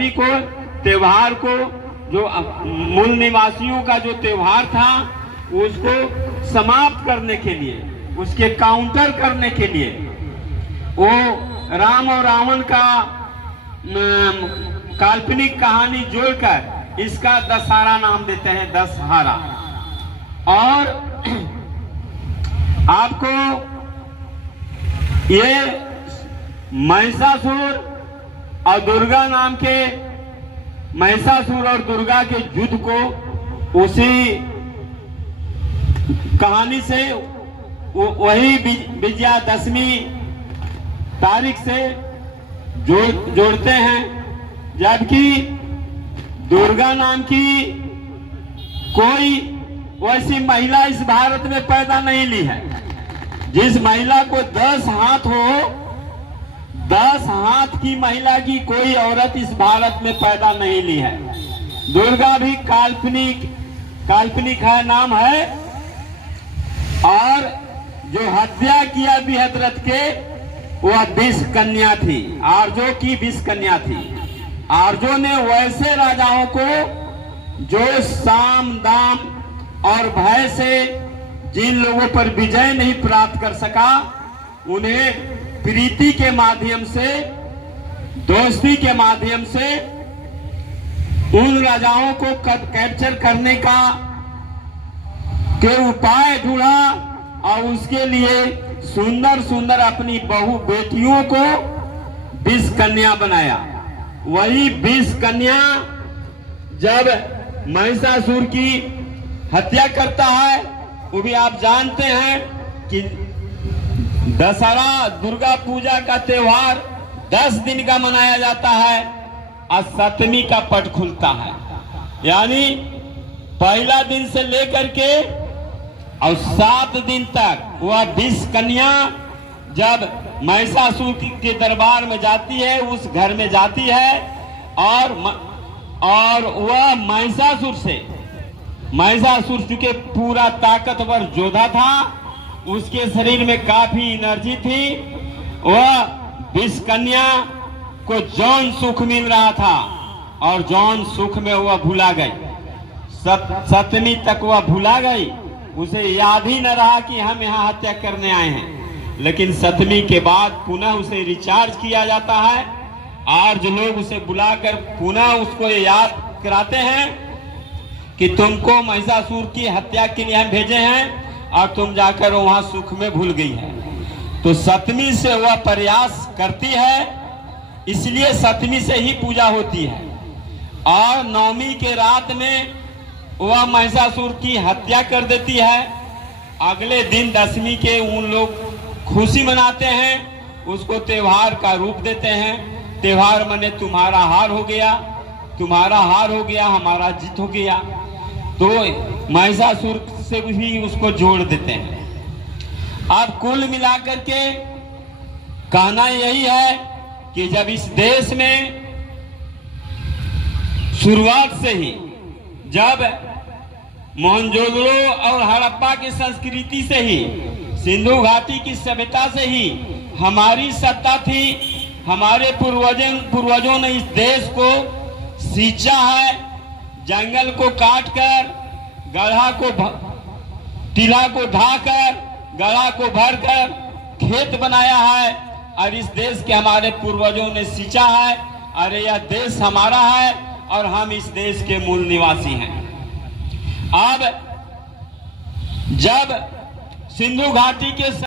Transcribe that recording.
दशमी को त्योहार को, जो मूल निवासियों का जो त्योहार था, उसको समाप्त करने के लिए, उसके काउंटर करने के लिए वो राम और रावण का काल्पनिक कहानी जोड़कर इसका दशहरा नाम देते हैं, दशहरा। और आपको ये महिषासुर और दुर्गा नाम के, महिषासुर और दुर्गा के युद्ध को उसी कहानी से, वही विजयादशमी तारीख से जोड़ते हैं। जबकि दुर्गा नाम की कोई वैसी महिला इस भारत में पैदा नहीं ली है। जिस महिला को 10 हाथ हो, 10 हाथ की महिला की कोई औरत इस भारत में पैदा नहीं ली है। दुर्गा भी काल्पनिक है, नाम है। और जो हत्या किया विहदरथ के, वह 20 कन्या थी, आर्जो की 20 कन्या थी। आर्जो ने वैसे राजाओं को जो साम दाम और भय से जिन लोगों पर विजय नहीं प्राप्त कर सका, उन्हें प्रीति के माध्यम से, दोस्ती के माध्यम से उन राजाओं को कैप्चर करने के उपाय ढूंढा और उसके लिए सुंदर सुंदर अपनी बहु बेटियों को 20 कन्या बनाया। वही 20 कन्या जब महिषासुर की हत्या करता है, वो भी आप जानते हैं कि दशहरा दुर्गा पूजा का त्योहार 10 दिन का मनाया जाता है और 7वीं का पट खुलता है। यानी पहला दिन से लेकर के और 7 दिन तक वह 20 कन्या जब महिषासुर के दरबार में जाती है, उस घर में जाती है, और वह महिषासुर चूंकि पूरा ताकतवर योद्धा था, उसके शरीर में काफी एनर्जी थी। वह 20 कन्या को जौन सुख मिल रहा था और जौन सुख में वह भुला गई। 7वीं तक वह भुला गई, उसे याद ही न रहा कि हम यहाँ हत्या करने आए हैं। लेकिन 7वीं के बाद पुनः उसे रिचार्ज किया जाता है और जो लोग उसे बुलाकर पुनः उसको याद कराते हैं कि तुमको महिषासुर की हत्या के लिए हम भेजे हैं और तुम जाकर वहां सुख में भूल गई है। तो 7वीं से वह प्रयास करती है, इसलिए 7वीं से ही पूजा होती है। और 9वीं के रात में वह महिषासुर की हत्या कर देती है। अगले दिन 10वीं के उन लोग खुशी मनाते हैं, उसको त्योहार का रूप देते हैं। त्योहार माने तुम्हारा हार हो गया, तुम्हारा हार हो गया, हमारा जीत हो गया। तो महिषासुर से भी उसको जोड़ देते हैं। अब कुल मिलाकर के कहना यही है कि जब इस देश में शुरुआत से ही, जब मोहनजोदड़ो और हड़प्पा की संस्कृति से ही, सिंधु घाटी की सभ्यता से ही हमारी सत्ता थी, हमारे पूर्वजों ने इस देश को सींचा है। जंगल को काटकर, गढ़ा को, टीला को ढाकर, गढ़ा को भरकर खेत बनाया है और इस देश के हमारे पूर्वजों ने सींचा है। अरे यह देश हमारा है और हम इस देश के मूल निवासी हैं। अब जब सिंधु घाटी के